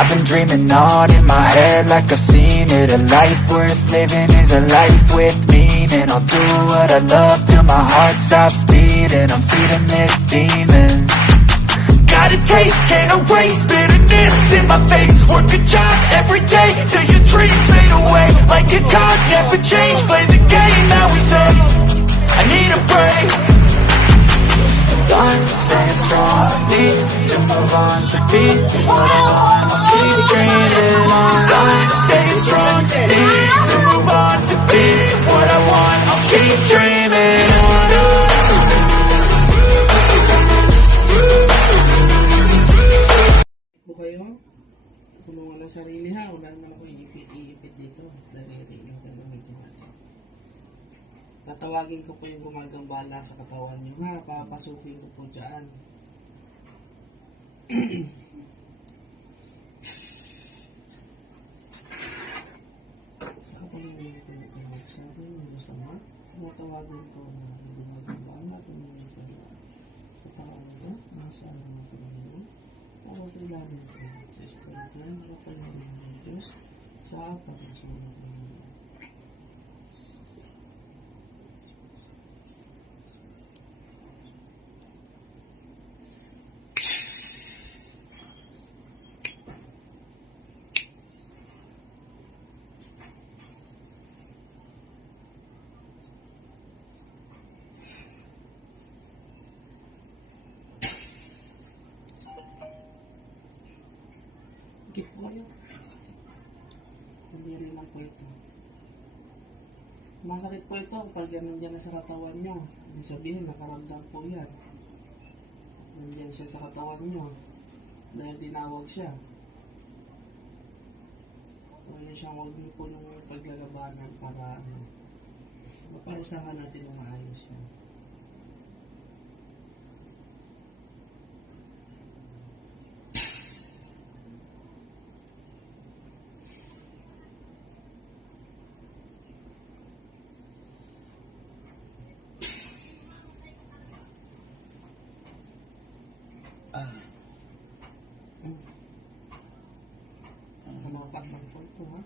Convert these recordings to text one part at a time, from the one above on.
I've been dreaming on in my head like I've seen it. A life worth living is a life with meaning. I'll do what I love till my heart stops beating. I'm feeding this demon. Got a taste, can't erase bitterness in my face. Work a job every day till your dreams fade away. Like a card, never change. Play the game that we say. I need a break. Time to stay strong. Need to move on to be what I want. I'll keep dreaming on. Time to stay strong. Need to move on to be what I want. I'll keep dreaming on. Kayo, tulungan ng sarili ha, wala naman ako iipit dito, daliri yung gagamitin natin. Tatawagin ko po yung gumagambala sa katawan nyo ha, papasukin ko po dyan. Saan ko yung sabi yung masama, tatawagin ko na gumagambala sa taon nyo, nasa mga pinagin. Tapos ilalim ko sa strength yan, makapalang ng Diyos sa pagkasunod ng mga. Ikip po kayo. Hindi rin lang po ito. Masakit po ito pag yan nandiyan na sa katawan nyo. Ibig sabihin, nakaramdam po yan. Nandiyan siya sa katawan nyo. Dahil tinawag siya. Huwag siyang huwag niyo po ng paglalabanan para mapausahan natin na maayos yan. Mamapak lang po ito ha.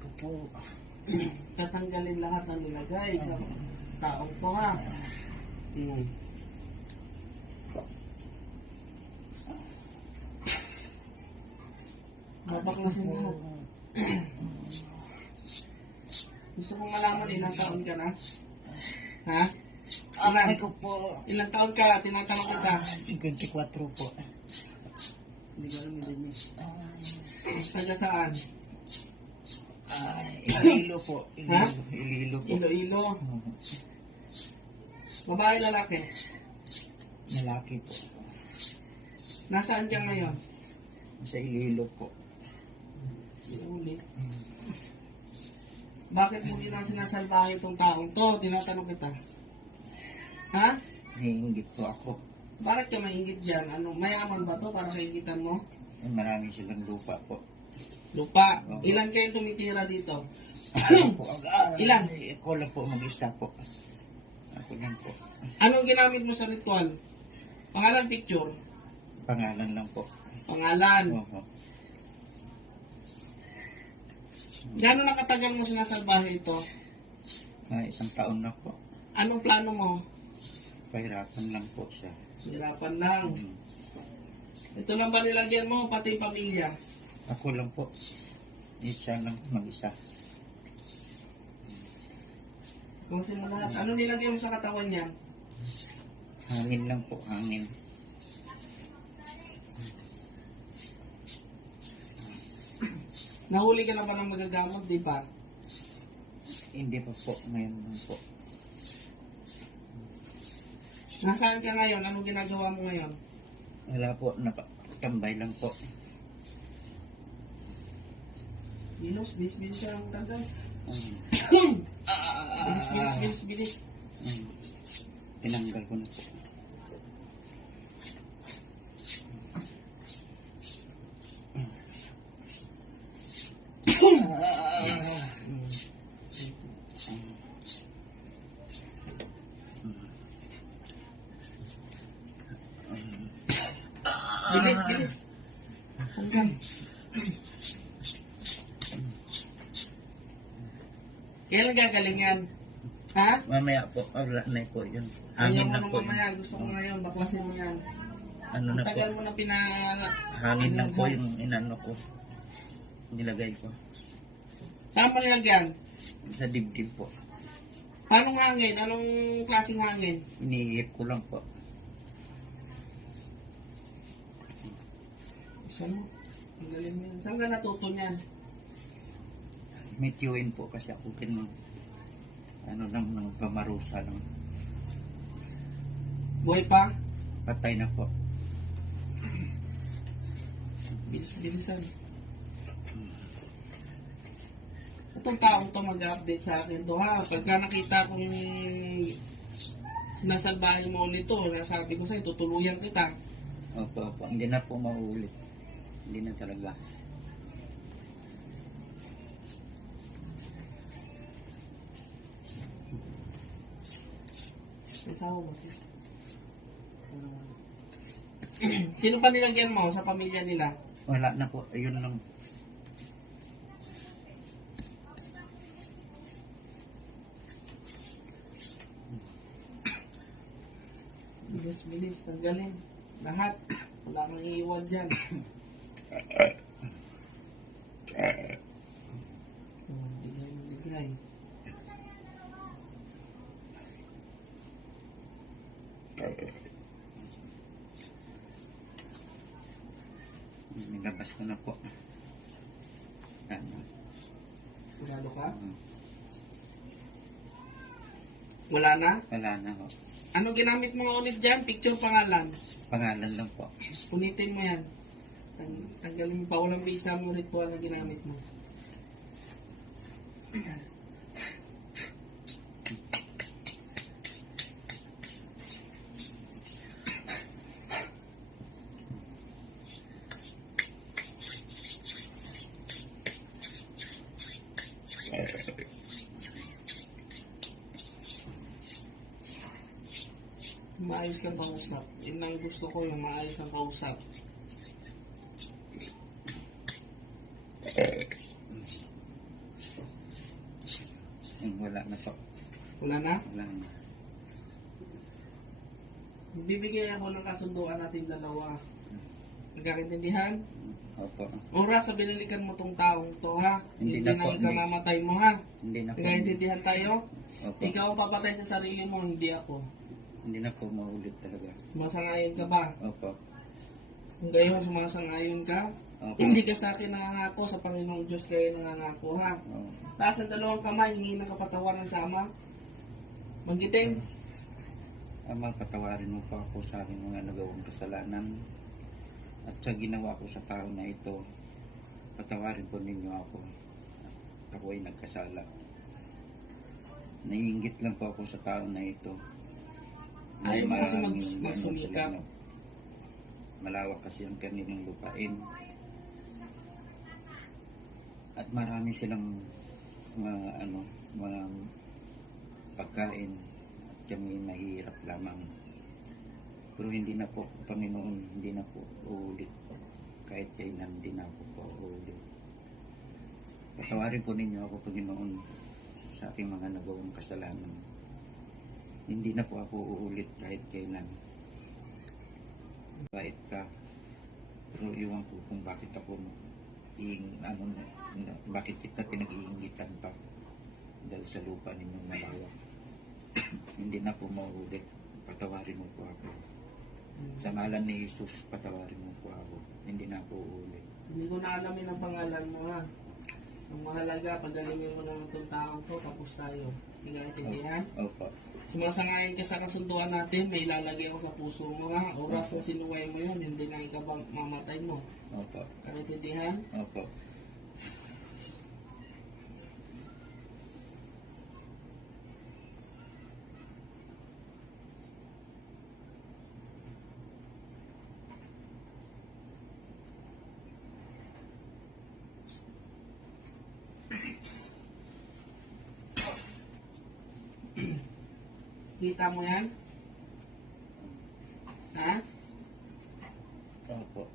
Ko po. Tatanggalin lahat ng nilagay sa taong to ha. Babaklasin lahat. Gusto mong malaman ilang taon ka na? Ha? Ay ko po. Ilang taon ka? Tinatanong kita. 54 po. Hindi ko alam din niya. Taga saan? Iloilo po. Ha? Iloilo po. Iloilo. Babae, lalaki? Malaki po. Nasaan ka ngayon? Sa Iloilo po. Uli. Bakit mo din ang sinasalbahe itong taong to? Tinatanong kita. Ha? Naiingit po ako. Bakit ka maingit dyan? Ano, mayaman ba to para kaingitan mo? Marami silang lupa po. Lupa. Ilan kayo tumitira dito? Ano po? Ilan? Ako lang po mag-isa po. Ako lang po. Anong ginamit mo sa ritual? Pangalan, picture? Pangalan lang po. Pangalan. Oo. Gano'n nakatagal mo sinasalbahe ito? 1 taon na po. Anong plano mo? Pahirapan lang po siya. Hirapan lang. Ito lang ba nilagyan mo, pati pamilya? Ako lang po. Isa lang mag-isa. Kung sino lahat. Ano nilagyan mo sa katawan niya? Hangin lang po, hangin. Nahuli ka na ba ng magagamot, di ba? Hindi pa po, ngayon lang po. Nasaan ka ngayon? Anong ginagawa mo ngayon? Wala po, nakatambay lang po. Bilis, bilis ang tagal. Mm. Bilis. Tinanggal ko na po. Bilis. Hanggang. Kailan gagaling yan? Ha? Mamaya po, wala na po yun. Ayaw Hangin mo na na po. mamaya. Gusto ko ngayon. Baklasin mo yan. Ano Ang na po. tagal mo na Hangin lang po yung inano ko. Nilagay ko. Saan pa nilagyan? Sa dibdib po. Anong hangin? Anong klaseng hangin? Iniihip ko lang po. Isa mo. Ang galing mo yan. Saan ka natuto niyan? May tiyuin po kasi ako ano lang, nang pamarusa lang. Buhay pa? Patay na po. Bilis-bilisan. Itong taong to mag-update sa akin to ha. Pagka nakita kong sinasalbahin mo ulit to, nasabi ko sa'yo, tutuluyan kita. Opo, opo. Hindi na po mauulit. Hindi na talaga. Asawa mo. Sino pa nilagyan mo sa pamilya nila? Wala na po. Ayun lang. Bilis-bilis, tanggalin. Lahat. Wala kang iiwan dyan. Digay. Nilabas ko na po. Ano? Sigurado ka? Wala na? Wala na ho. Ano ginamit mo nga ulit dyan? Picture pangalan. Pangalan lang po. Punitin mo yan. Tanggalin mo pa. Walang visa mo ritual na ginamit mo. Maayos kang kausap. Yun lang yung gusto ko, yung maayos ang kausap. Wala na po. Wala na? Wala na. Bibigay ako ng kasunduan natin dalawa. Nagkakaintindihan? Opo. Oras sa binilikan mo tong taong to ha. Hindi Hindi na na po, ikamamatay mo ha. Hindi na po. Nagkakaintindihan tayo? Opo. Ikaw ang papatay sa sarili mo, hindi ako. Hindi na po maulit talaga. Sumasangayon ka ba? Opo. Kung gayon sumasangayon ka, Opo. hindi ka sa akin nangangako, sa Panginoong Diyos kayo nangangako ha. Oo. Taas ng dalawang kamay, hingi ng kapatawaran sa Ama. Manggiting, Ama, patawarin mo po ako sa aking mga nagawang kasalanan at sa ginawa ko sa tao na ito. Patawarin po ninyo ako. Ako ay nagkasala. Naiinggit lang po ako sa tao na ito. ayaw mo kasi Maraming magsumikap. salamat. Malawak kasi ang kanilang lupain. At marami silang mga pagkain. At kami mahirap lamang. Pero hindi na po, Panginoon, hindi na po uulit. Kahit kailan, hindi na po uulit. Patawarin po ninyo ako, Panginoon, sa aking mga nagawang kasalanan. Hindi na po ako uulit kahit kailan. Bait ka. Pero iwan ko kung bakit ako bakit kita pinag-iingitan pa dahil sa lupa ninyong malawak. Hindi na po mauulit. Patawarin mo po ako. Sa ngalan ni Jesus, patawarin mo po ako. Hindi na po uulit. Hindi ko na alamin ang pangalan mo ha. Ang mahalaga, pagalingin mo naman itong taong to, tapos tayo. Hindi ka intindihan? Opo. Sumasangayon ka sa kasunduan natin, may ilalagay ako sa puso mo ha. Oras na sinuway mo yun, hindi na ikaw mamatay mo. Opo. Ang intindihan? Opo. Kita mo yan? Ha? Opo.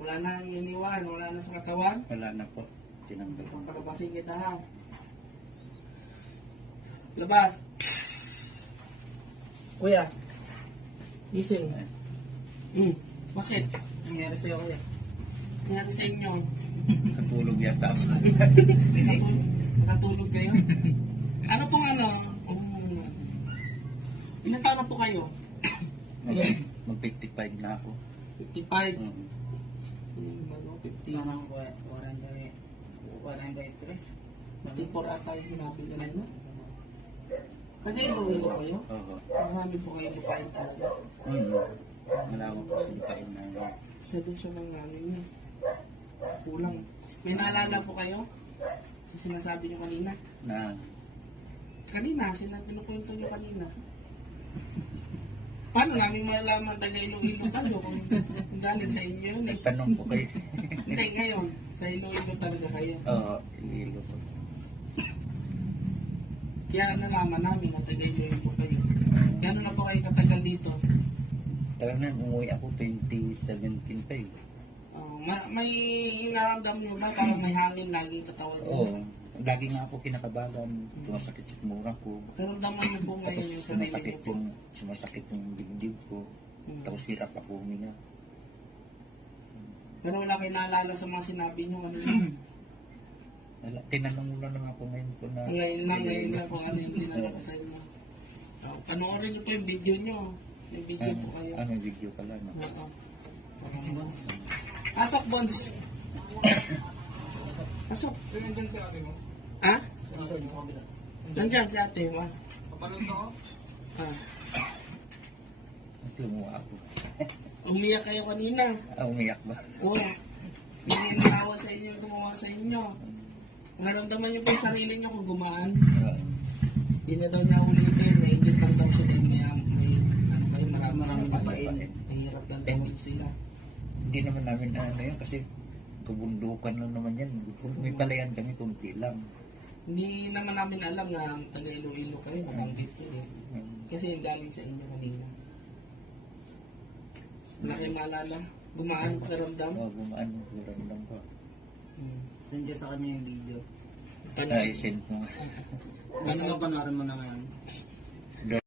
Wala na iniwan, wala na sa katawan. Wala na po. Tinanggal ko. Palabasin kita ha. Labas. Kuya. Gising. Bakit? Nangyari sa'yo kuya. Nangyari sa inyo. Katulog yata ako. Nakatulog kayo? Ano pong ano? Ilan taon na po kayo? Mag-55 na ako. 55. Mm. 50. Parang 43. 54 ata yung hinabili na. Kanya ilo kayo? Oo. Marami po kayo lupain talaga. Malawak po sa lupain na yun. Isa doon sa ng namin niyo. Kulang. May naalala po kayo? Sa sinasabi niyo kanina? Na Kanina, pinukwento niyo kanina. Paano namin malalaman taga Iloilo kayo kung galing sa inyo yun eh? nagtanong po kayo. Hindi, ngayon, sa Iloilo talaga kayo. Oo, Iloilo po. Kaya nalaman namin na taga Iloilo kayo. Gano'n na po kayo katagal dito? Tagal na, umuwi ako 2017 pa eh. May inaramdam nyo ba? Parang may hangin laging katawan nyo? Oo. Lagi nga ako kinakabagan, sumasakit yung mura ko. Pero daman nyo po ngayon Tapos yung sarili nyo po. sumasakit yung dibdib ko. Tapos hirap ako huminga. Pero wala kayo naalala sa mga sinabi nyo kanina. Tinanong mo lang ako ngayon ko na... Ngayon lang kung ano yung dinala ko sa inyo. Panoorin nyo po yung video nyo. May video po kayo. Ano, video ka lang. No? Oo. Pasok, Bonds. Pasok. Nandiyan si ate mo. Ha? Nandiyan sa kabila. Nandiyan si ate mo. Kapanood ako? Lumuha ako. Umiyak kayo kanina. Umiyak ba? Oo. Hindi nakawa sa inyo, gumawa sa inyo. Naramdaman niyo po yung sarili niyo kung gumaan. Hindi na daw niya ulitin. Naingit lang daw siya din. May ano kayo, marami lupain. Mahirap lang daw sila. Hindi naman namin ano yun kasi kabundukan lang naman yan. May palayan kami kunti lang. Hindi naman namin alam na taga Iloilo kayo. Nabanggit ko eh. Kasi yung galing sa inyo kanina. Wala kayo maalala? Gumaan pakiramdam? Oo, gumaan yung ramdam ko. Send ka sa kanya yung video. Ano? I-send mo. Basta ka panoorin mo na ngayon.